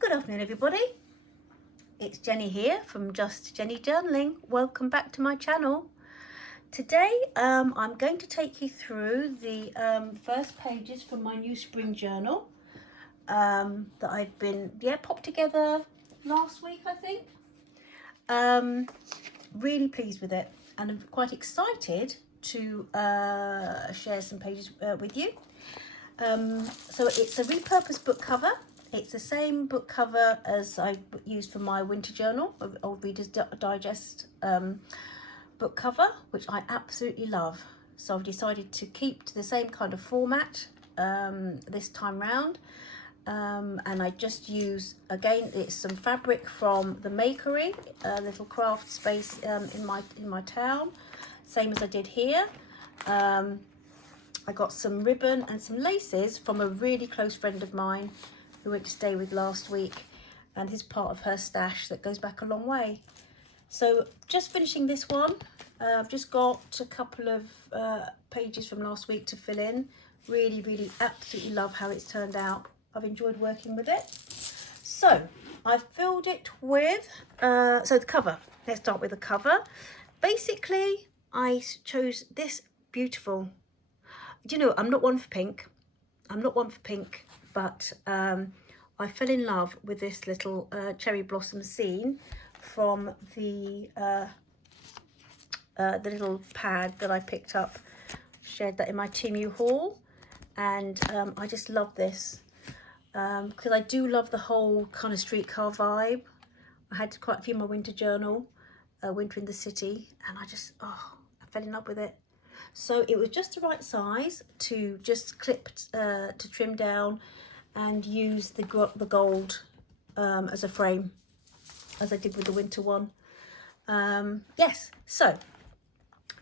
Good afternoon, everybody. It's Jenny here from Just Jenny Journaling. Welcome back to my channel. Today I'm going to take you through the first pages from my new spring journal that I've been popped together last week, I think. Really pleased with it, and I'm quite excited to share some pages with you. So it's a repurposed book cover. It's the same book cover as I used for my winter journal, Old Reader's Digest book cover, which I absolutely love. So I've decided to keep to the same kind of format this time round. And I just use, again, it's some fabric from the Makery, a little craft space in my town, same as I did here. I got some ribbon and some laces from a really close friend of mine who went to stay with last week, and his part of her stash that goes back a long way. So just finishing this one. I've just got a couple of pages from last week to fill in. Really absolutely love how it's turned out. I've enjoyed working with it. So I've filled it with so the cover. Let's start with the cover. Basically I chose this beautiful, do you know, I'm not one for pink, but I fell in love with this little cherry blossom scene from the little pad that I picked up. Shared that in my Temu haul, and I just love this because I do love the whole kind of streetcar vibe. I had quite a few in my winter journal, Winter in the City, and I fell in love with it. So it was just the right size to just clip to trim down and use the gold as a frame, as I did with the winter one. Yes, so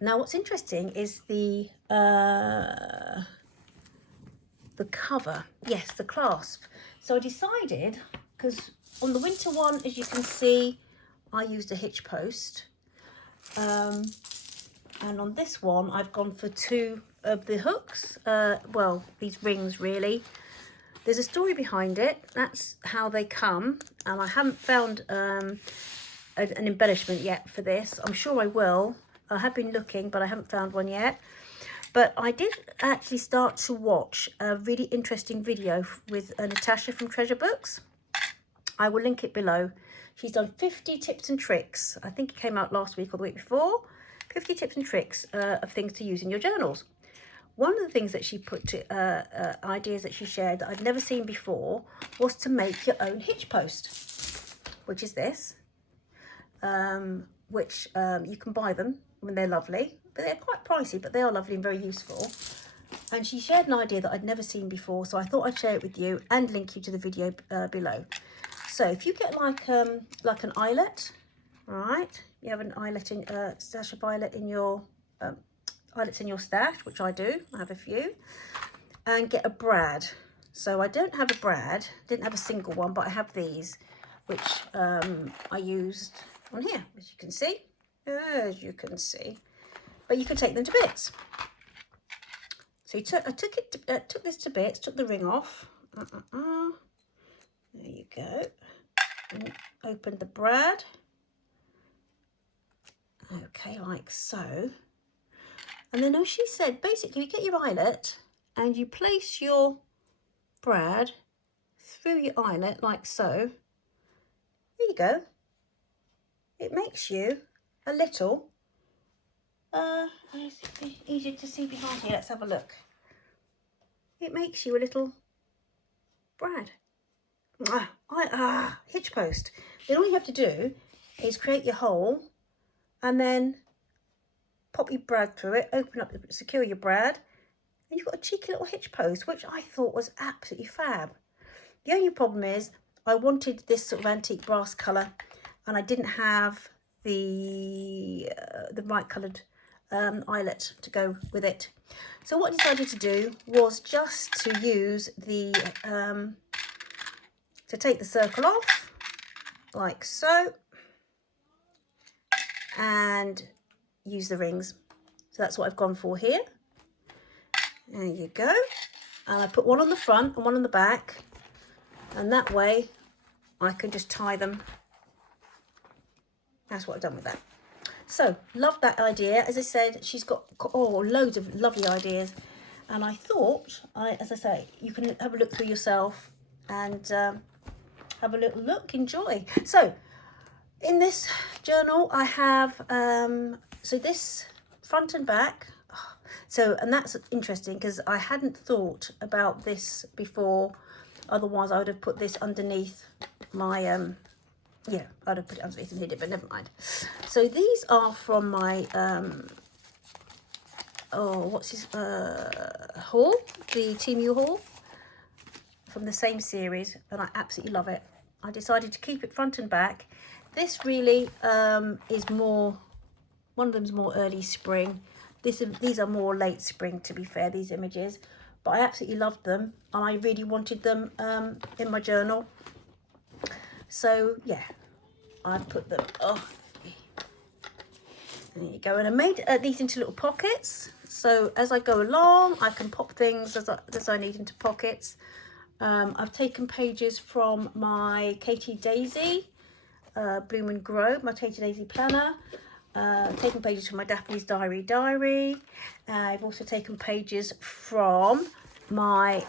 now what's interesting is the cover. Yes, the clasp. So I decided, because on the winter one, as you can see, I used a hitch post. And on this one, I've gone for two of the hooks. Well, these rings, really. There's a story behind it. That's how they come. And I haven't found an embellishment yet for this. I'm sure I will. I have been looking, but I haven't found one yet. But I did actually start to watch a really interesting video with Natasha from Treasure Books. I will link it below. She's done 50 tips and tricks. I think it came out last week or the week before. 50 tips and tricks of things to use in your journals. One of the things that she put to, ideas that she shared that I'd never seen before, was to make your own hitch post, which is this, which you can buy them when they're lovely, but they're quite pricey, but they are lovely and very useful. And she shared an idea that I'd never seen before, so I thought I'd share it with you and link you to the video below. So if you get like an eyelet, right? You have an eyelet in stash of eyelet in your eyelets in your stash, which I do. I have a few, and get a brad. So I don't have a brad, didn't have a single one, but I have these, which I used on here, as you can see. But you can take them to bits. So I took this to bits, took the ring off. There you go. And opened the brad. Okay, like so. And then, as she said, basically you get your eyelet and you place your brad through your eyelet like so. There you go. It makes you a little, it's easier to see behind here. Let's have a look. It makes you a little brad. Hitch post. Then all you have to do is create your hole and then pop your brad through it, open up, secure your brad, and you've got a cheeky little hitch post, which I thought was absolutely fab. The only problem is I wanted this sort of antique brass colour, and I didn't have the right coloured eyelet to go with it. So what I decided to do was just to use the to take the circle off like so, and use the rings. So that's what I've gone for here. There you go. And I put one on the front and one on the back, and that way I can just tie them. That's what I've done with that. So, love that idea. As I said, she's got loads of lovely ideas. And I thought, as I say, you can have a look through yourself and have a little look, enjoy. So, in this journal, I have, so this front and back. So, and that's interesting because I hadn't thought about this before. Otherwise, I would have put this underneath my, yeah, I'd have put it underneath and hid it, but never mind. So these are from my, what's his, haul, the Temu haul, from the same series, and I absolutely love it. I decided to keep it front and back. This really is more, one of them's more early spring. These are more late spring, to be fair, these images. But I absolutely loved them, and I really wanted them in my journal. So, yeah, I put them, there you go. And I made these into little pockets. So as I go along, I can pop things as I need into pockets. I've taken pages from my Katie Daisy, Bloom and Grow, my Katie Daisy planner. Taken pages from my Daphne's diary. I've also taken pages from the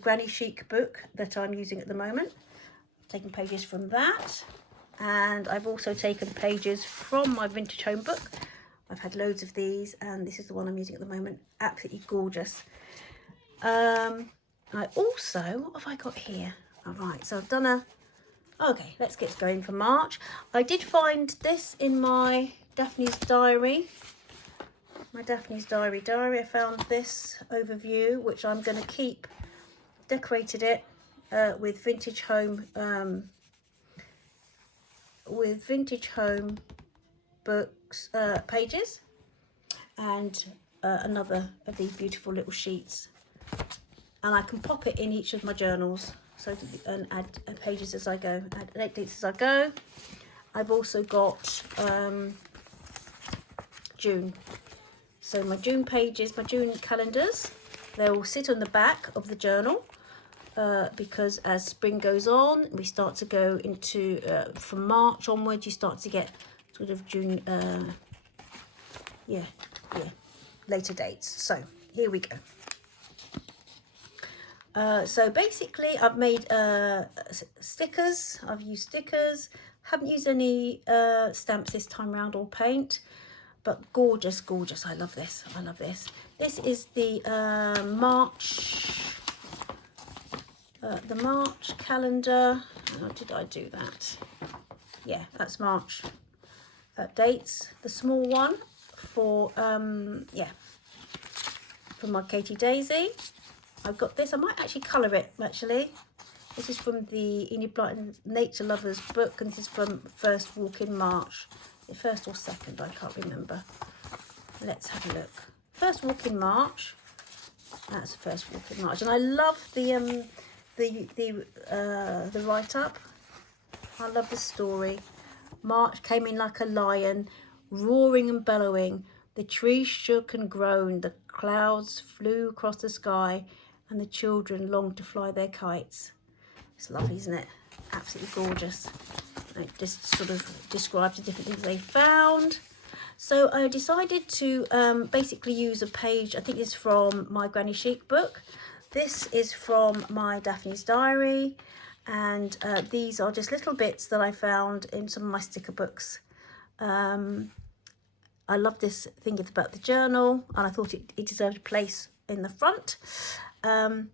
Granny Chic book that I'm using at the moment. Taken pages from that, and I've also taken pages from my vintage home book. I've had loads of these, and this is the one I'm using at the moment. Absolutely gorgeous. I also, what have I got here? All right, so I've done okay, let's get going for March. I did find this in my Daphne's diary. My Daphne's diary. I found this overview, which I'm going to keep. Decorated it with vintage home books pages, and another of these beautiful little sheets. And I can pop it in each of my journals. So, and add pages as I go, add dates as I go. I've also got June. So my June pages, my June calendars, they will sit on the back of the journal because as spring goes on, we start to go into, from March onwards, you start to get sort of June, later dates. So here we go. So basically I've made stickers. I've used stickers. Haven't used any stamps this time round or paint, but gorgeous. I love this. This is the March calendar. How did I do that? Yeah, that's March dates. The small one for from my Katie Daisy. I've got this. I might actually colour it, actually. This is from the Enid Blyton Nature Lovers book, and this is from First Walk in March. The first or second, I can't remember. Let's have a look. First Walk in March. That's the First Walk in March. And I love the write-up. I love the story. March came in like a lion, roaring and bellowing. The trees shook and groaned. The clouds flew across the sky, and the children longed to fly their kites. It's lovely, isn't it? Absolutely gorgeous. It just sort of describes the different things they found. So I decided to basically use a page, I think it's from my Granny Chic book. This is from my Daphne's diary. And these are just little bits that I found in some of my sticker books. I love this thing about the journal, and I thought it deserved a place in the front. And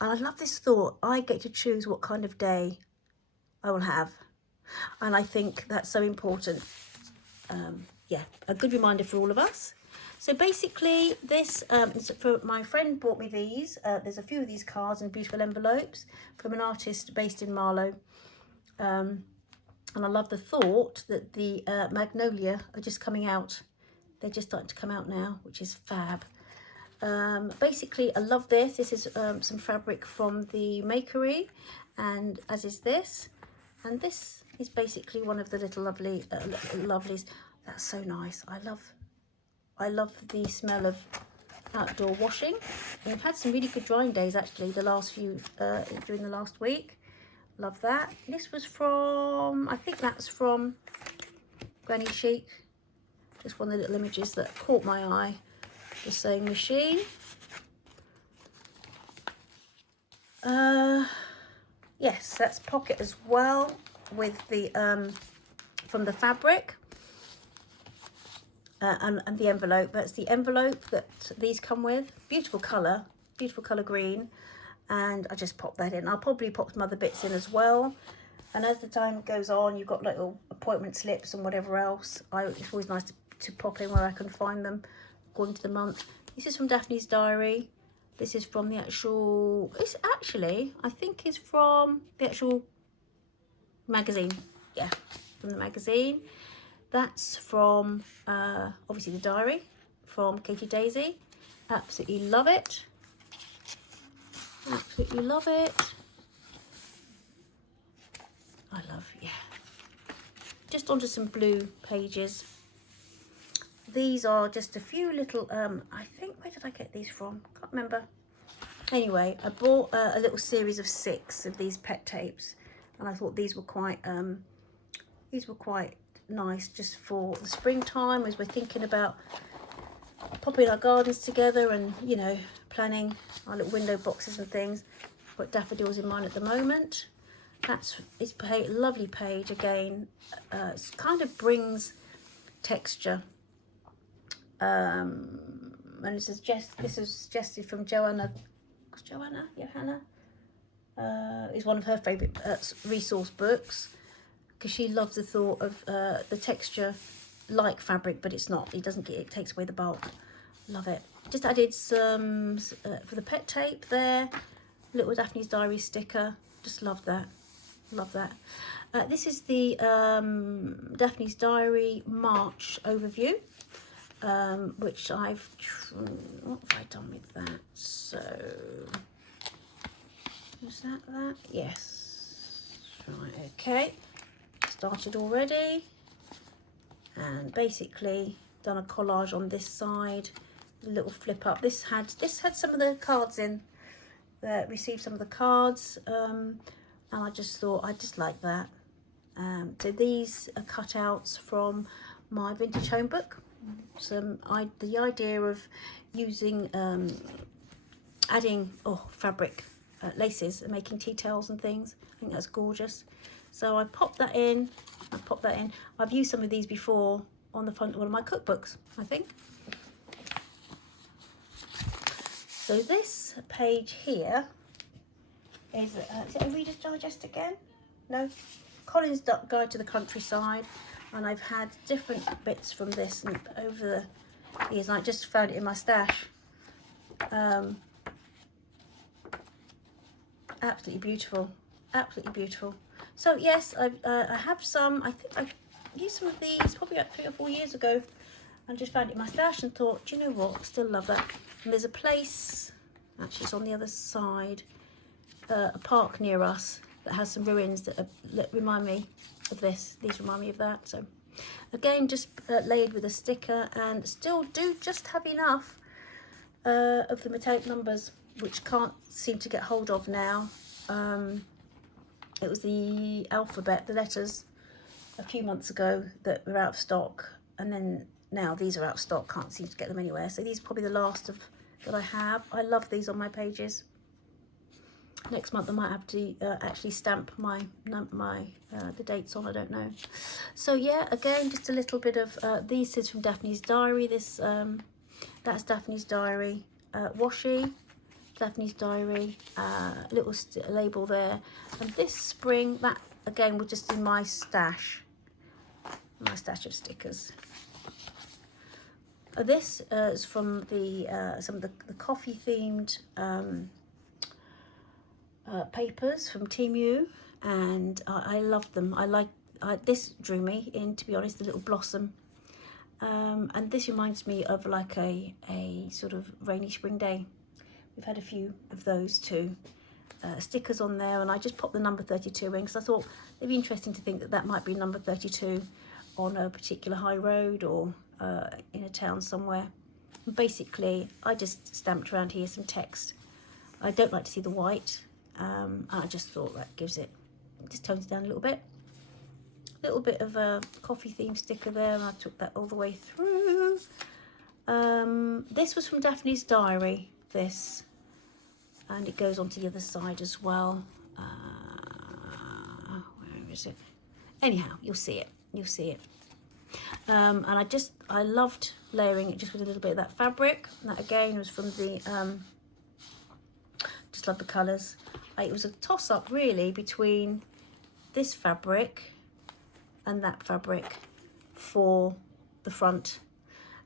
I love this thought. I get to choose what kind of day I will have. And I think that's so important. A good reminder for all of us. So basically this, for my friend bought me these. There's a few of these cards in beautiful envelopes from an artist based in Marlow. And I love the thought that the magnolia are just coming out. They're just starting to come out now, which is fab. Basically, I love this. This is some fabric from the Makery, and as is this. And this is basically one of the little lovelies. That's so nice. I love the smell of outdoor washing. We've had some really good drying days actually the last few during the last week. Love that. This was from, I think that's from Granny Chic. Just one of the little images that caught my eye. The sewing machine. Yes, that's pocket as well with the from the fabric and the envelope. That's the envelope that these come with. Beautiful colour green, and I just popped that in. I'll probably pop some other bits in as well. And as the time goes on, you've got little appointment slips and whatever else. It's always nice to pop in where I can find them according to the month. This is from Daphne's diary. This is from the actual, it's actually, I think is from the actual magazine. Yeah, from the magazine. That's from, obviously the diary from Katie Daisy. Absolutely love it. Absolutely love it. I love, yeah. Just onto some blue pages. These are just a few little, I think, where did I get these from? Can't remember. Anyway, I bought a little series of 6 of these pet tapes, and I thought these were quite nice just for the springtime, as we're thinking about popping our gardens together and, you know, planning our little window boxes and things. I've got daffodils in mine at the moment. It's a lovely page again. It kind of brings texture. And this is suggested from Johanna. Is one of her favourite resource books, because she loves the thought of the texture like fabric, but it's not. It takes away the bulk. Love it. Just added some for the pet tape there. Little Daphne's diary sticker. Just love that. Love that. This is the Daphne's diary March overview. Which what have I done with that? So, is that? Yes. Right, okay. Started already. And basically done a collage on this side. A little flip up. This had some of the cards in. Received some of the cards. And I just thought, I just like that. So these are cutouts from my vintage home book. The idea of using adding fabric laces and making tea towels and things. I think that's gorgeous. So I popped that in. I've used some of these before on the front of one of my cookbooks, I think. So this page here is it a Reader's Digest again? No, Colin's Guide to the Countryside. And I've had different bits from this over the years. And I just found it in my stash. Absolutely beautiful. Absolutely beautiful. So yes, I have some. I think I used some of these probably about 3 or 4 years ago. And just found it in my stash and thought, do you know what? I still love that. And there's a place, actually it's on the other side, a park near us that has some ruins that remind me of this. These remind me of that. So again, just laid with a sticker, and still do just have enough of the metallic numbers, which can't seem to get hold of now. It was the alphabet, the letters, a few months ago that were out of stock, and then now these are out of stock. Can't seem to get them anywhere. So these are probably the last of that I have. I love these on my pages. Next month I might have to actually stamp the dates on. I don't know. So yeah, again, just a little bit of these is from Daphne's diary. This that's Daphne's diary washi. Daphne's diary, little label there. And this spring, that again was just in my stash of stickers. This is from some of the coffee themed papers from Temu, and I love them. This drew me in, to be honest, the little blossom, and this reminds me of like a sort of rainy spring day. We've had a few of those too. Stickers on there, and I just popped the number 32 in because I thought it'd be interesting to think that might be number 32 on a particular high road or in a town somewhere. And basically, I just stamped around here some text. I don't like to see the white. I just thought that gives it just tones it down a little bit. Little bit of a coffee theme sticker there, and I took that all the way through. This was from Daphne's diary, this, and it goes onto the other side as well. Where is it? Anyhow, you'll see it. You'll see it. And I loved layering it just with a little bit of that fabric. And that again was from the, just love the colours. It was a toss-up really between this fabric and that fabric for the front,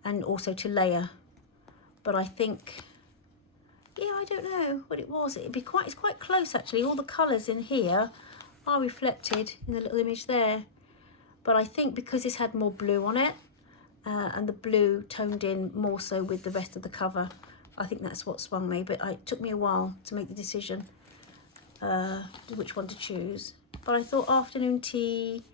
and also to layer. But I think, yeah, I don't know what it was. It's quite close actually. All the colours in here are reflected in the little image there. But I think because this had more blue on it, and the blue toned in more so with the rest of the cover, I think that's what swung me. But it took me a while to make the decision which one to choose. But I thought afternoon tea,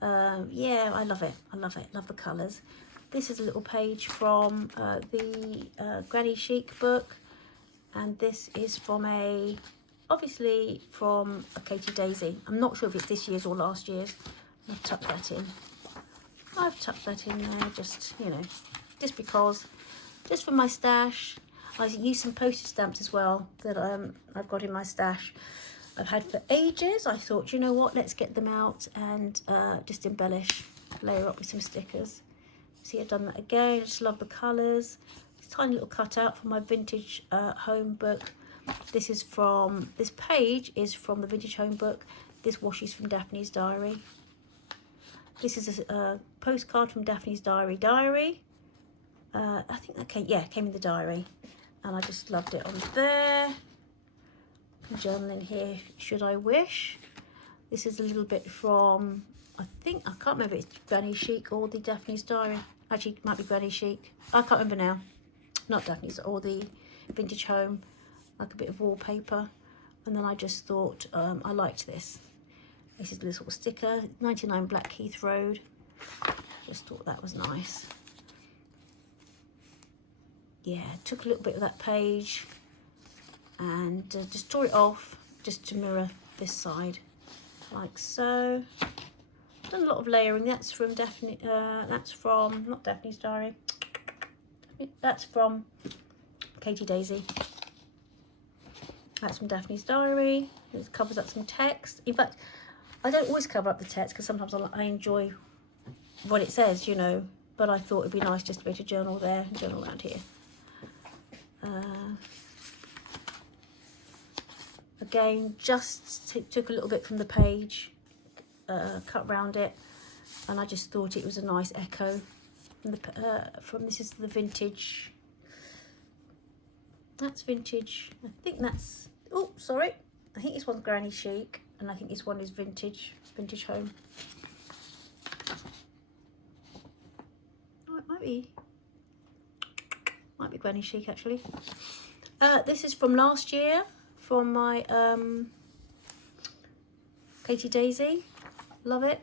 yeah, I love it. I love it. Love the colours. This is a little page from the Granny Chic book, and this is from obviously from a Katie Daisy. I'm not sure if it's this year's or last year's. I've tucked that in. I've tucked that in there, just, you know, just because, just for my stash. I used some postage stamps as well that I've got in my stash. I've had for ages. I thought, you know what, let's get them out and just embellish, layer up with some stickers. See, I've done that again. I just love the colours. This tiny little cutout from my vintage home book. This page is from the vintage home book. This washi is from Daphne's diary. This is a postcard from Daphne's diary. I think that came in the diary, and I just loved it on there. Journaling here, should I wish. This is a little bit from, I can't remember if it's Granny Chic or the Daphne's diary. Actually, it might be Granny Chic. I can't remember now. Not Daphne's, or the vintage home. Like a bit of wallpaper. And then I just thought I liked this. This is a little sticker, 99 Blackheath Road. Just thought that was nice. Yeah, took a little bit of that page and just tore it off just to mirror this side, like so. Done a lot of layering. That's from Daphne. That's from not Daphne's diary. That's from Katie Daisy. That's from Daphne's diary. It covers up some text. In fact, I don't always cover up the text because sometimes I enjoy what it says, you know. But I thought it'd be nice just to be able to journal there and journal around here. Again, just took a little bit from the page, cut round it, and I just thought it was a nice echo from this is the vintage. That's vintage. I think that's, oh, sorry. I think this one's Granny Chic, and I think this one is vintage home. Oh, it might be Granny Chic actually. This is from last year, from my Katie Daisy. Love it.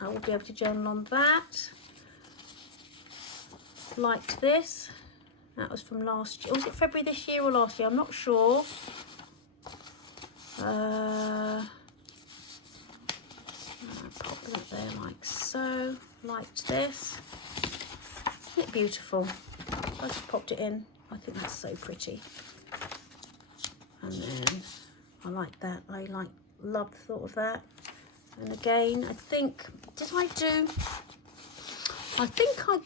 I will be able to journal on that. Liked this. That was from last year. Was it February this year or last year? I'm not sure. Pop that there like so. Liked this. Isn't it beautiful? I just popped it in. I think that's so pretty. And then I like that. Love the thought of that. And again, I think I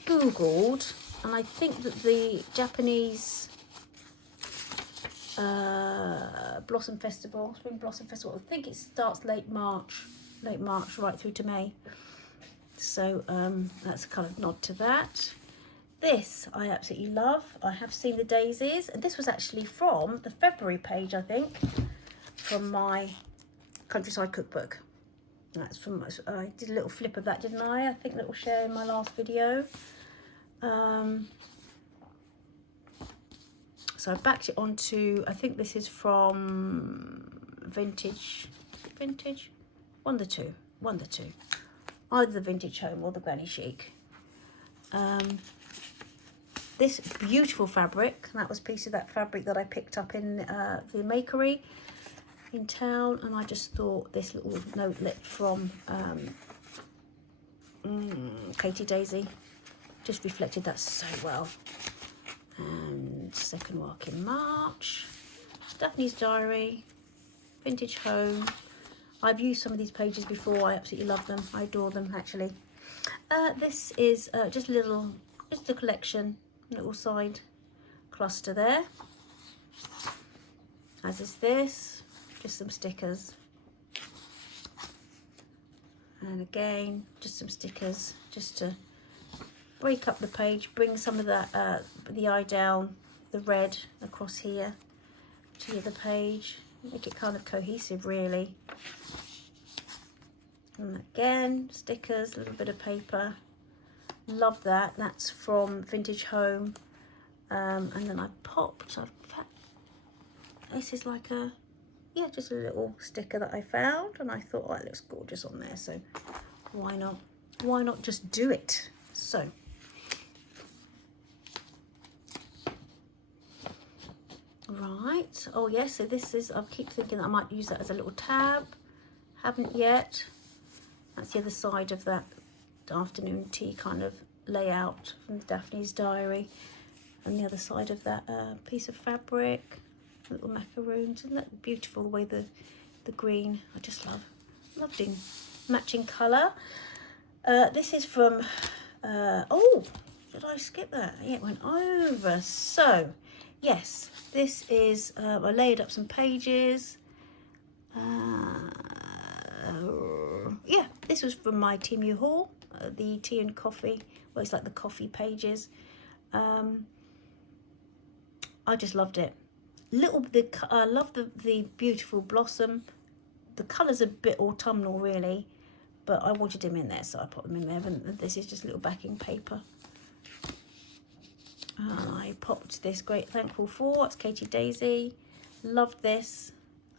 googled, and I think that the Japanese Blossom Festival, Spring Blossom Festival, I think it starts late March right through to May. So that's a kind of nod to that. This I absolutely love. I have seen the daisies, and this was actually from the February page, I think, from my Countryside Cookbook. That's from, I did a little flip of that, didn't I? I think a little share in my last video. So I backed it onto, I think this is from vintage, one of the two, either the Vintage Home or the Granny Chic. This beautiful fabric, that was a piece of that fabric that I picked up in the Makery. in town, and I just thought this little notelet from Katie Daisy just reflected that so well. And second work in March, Daphne's Diary, Vintage Home. I've used some of these pages before. I absolutely love them. I adore them, actually. This is just a collection, little side cluster there. As is this, just some stickers. And again, just some stickers, just to break up the page, bring some of that the eye down, the red across here to the other page, make it kind of cohesive, really. And again, stickers, a little bit of paper. Love that. That's from Vintage Home. And then I popped. This is like just a little sticker that I found, and I thought, oh, it looks gorgeous on there. So why not? Why not just do it? So. Right. Oh yes. So this is. I keep thinking that I might use that as a little tab. Haven't yet. That's the other side of that afternoon tea kind of layout from Daphne's Diary, and the other side of that piece of fabric, little macaroons. Isn't that beautiful, the way the green? I just love doing matching colour. This is from oh, did I skip that? Yeah, it went over. So yes, this is I laid up some pages. Yeah, this was from my Temu haul, the tea and coffee. Well, it's like the coffee pages. I just loved it. I love the beautiful blossom. The colour's a bit autumnal, really, but I wanted them in there, so I put them in there. And this is just a little backing paper. I popped this Great Thankful For. It's Katie Daisy. Loved this.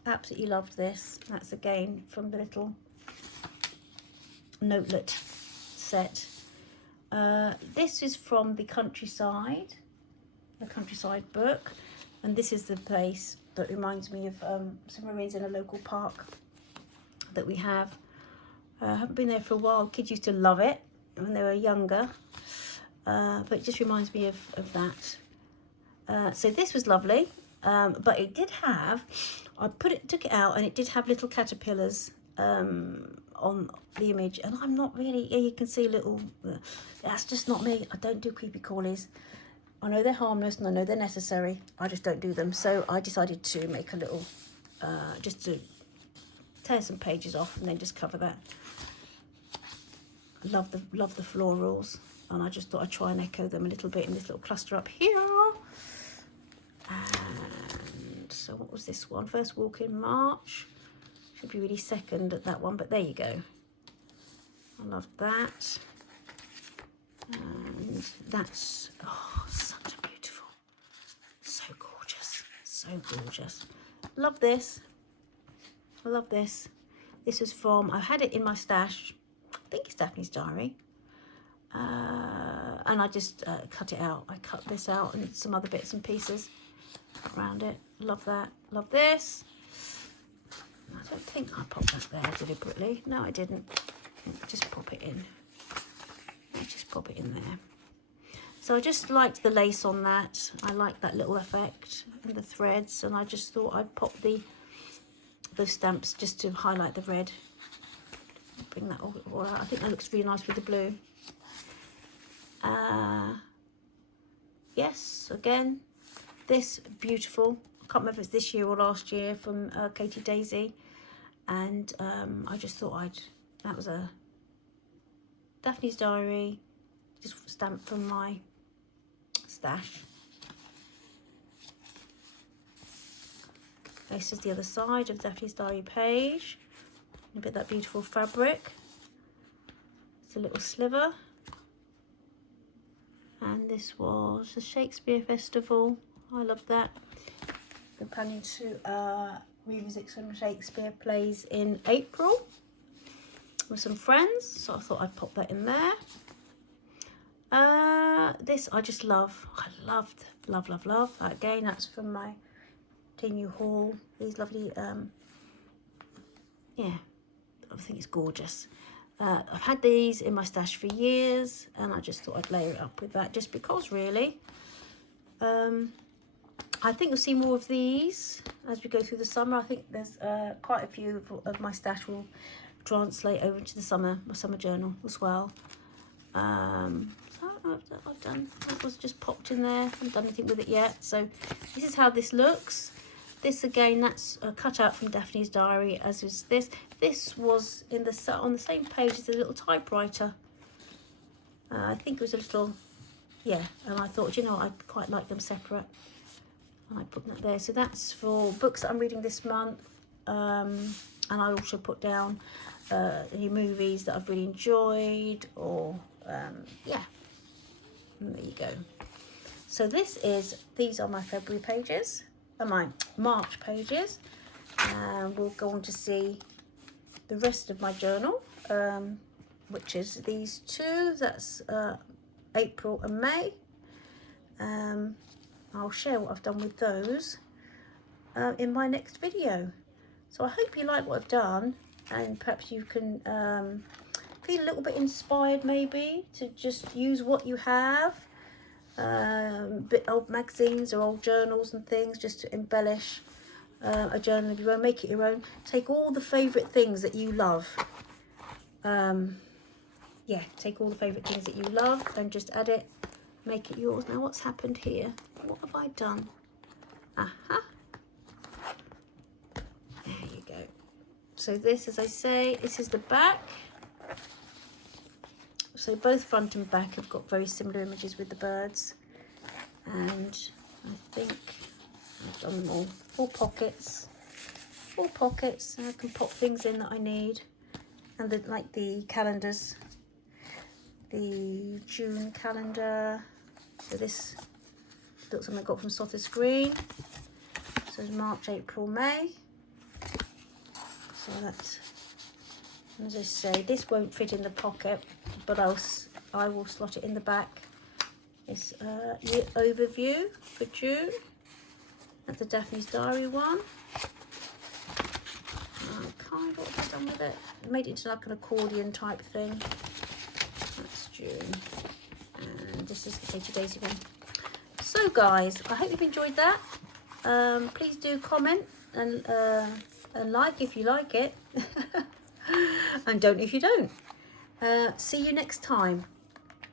Absolutely loved this. That's again from the little notelet set. This is from the Countryside book, and this is the place that reminds me of some remains in a local park that we have. Haven't been there for a while. Kids used to love it when they were younger, but it just reminds me of that. So this was lovely, but it did have, took it out, and it did have little caterpillars on the image, and I'm not really, you can see little, that's just not me. I don't do creepy crawlies. I know they're harmless and I know they're necessary. I just don't do them. So I decided to make a little, just to tear some pages off and then just cover that. Love the florals, and I just thought I'd try and echo them a little bit in this little cluster up here. And so what was this one? First walk in March. Should be really second at that one, but there you go. I love that. And that's, oh, such a beautiful, so gorgeous, so gorgeous. Love this. I love this. This is from, I had it in my stash, I think it's Daphne's Diary, and I just cut it out. I cut this out and some other bits and pieces around it. Love that. Love this. I don't think I popped that there deliberately. No, I didn't. Just pop it in. Just pop it in there. So I just liked the lace on that. I liked that little effect and the threads, and I just thought I'd pop those stamps just to highlight the red. Bring that all out. I think that looks really nice with the blue. Yes, again, this beautiful. I can't remember if it's this year or last year, from Katie Daisy, and I just thought that was a Daphne's Diary, just stamped from my stash. This is the other side of Daphne's Diary page. A bit of that beautiful fabric. It's a little sliver. And this was the Shakespeare Festival. I love that. Companion to revisit some Shakespeare plays in April with some friends, so I thought I'd pop that in there. This I just love. I love. Again, that's from my Temu haul. These lovely yeah, I think it's gorgeous. I've had these in my stash for years, and I just thought I'd layer it up with that just because, really. I think you'll see more of these as we go through the summer. I think there's quite a few of my stash will translate over into the summer, my summer journal as well. So I've done, that was just popped in there. I haven't done anything with it yet. So this is how this looks. This again, that's a cutout from Daphne's diary, as is this. This was in the on the same page as a little typewriter. I think it was a little, yeah. And I thought, you know, I quite like them separate. And I put that there. So that's for books that I'm reading this month. And I also put down any movies that I've really enjoyed, or yeah. And there you go. So these are my February pages. My March pages, and we'll go on to see the rest of my journal, which is these two. That's April and May. I'll share what I've done with those in my next video. So I hope you like what I've done, and perhaps you can feel a little bit inspired maybe to just use what you have. Bit old magazines or old journals and things, just to embellish a journal of your own. Make it your own. Take all the favourite things that you love. Yeah, take all the favourite things that you love and just add it, make it yours. Now what's happened here? What have I done? Aha. There you go. So this, as I say, this is the back. So both front and back have got very similar images with the birds, and I think I've done them all. Four pockets, and I can pop things in that I need, and like the calendars, the June calendar. So this looks like I got from Sotha's Green. So March, April, May. So that's, as I say, this won't fit in the pocket, but I will slot it in the back. It's the overview for June. That's the Daphne's diary one. Kind of what have I done with it? I made it into like an accordion type thing. That's June. And this is the 80 Days again. So guys, I hope you've enjoyed that. Please do comment and like if you like it. And don't if you don't. See you next time.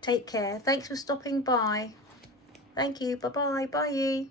Take care. Thanks for stopping by. Thank you. Bye-bye. Bye.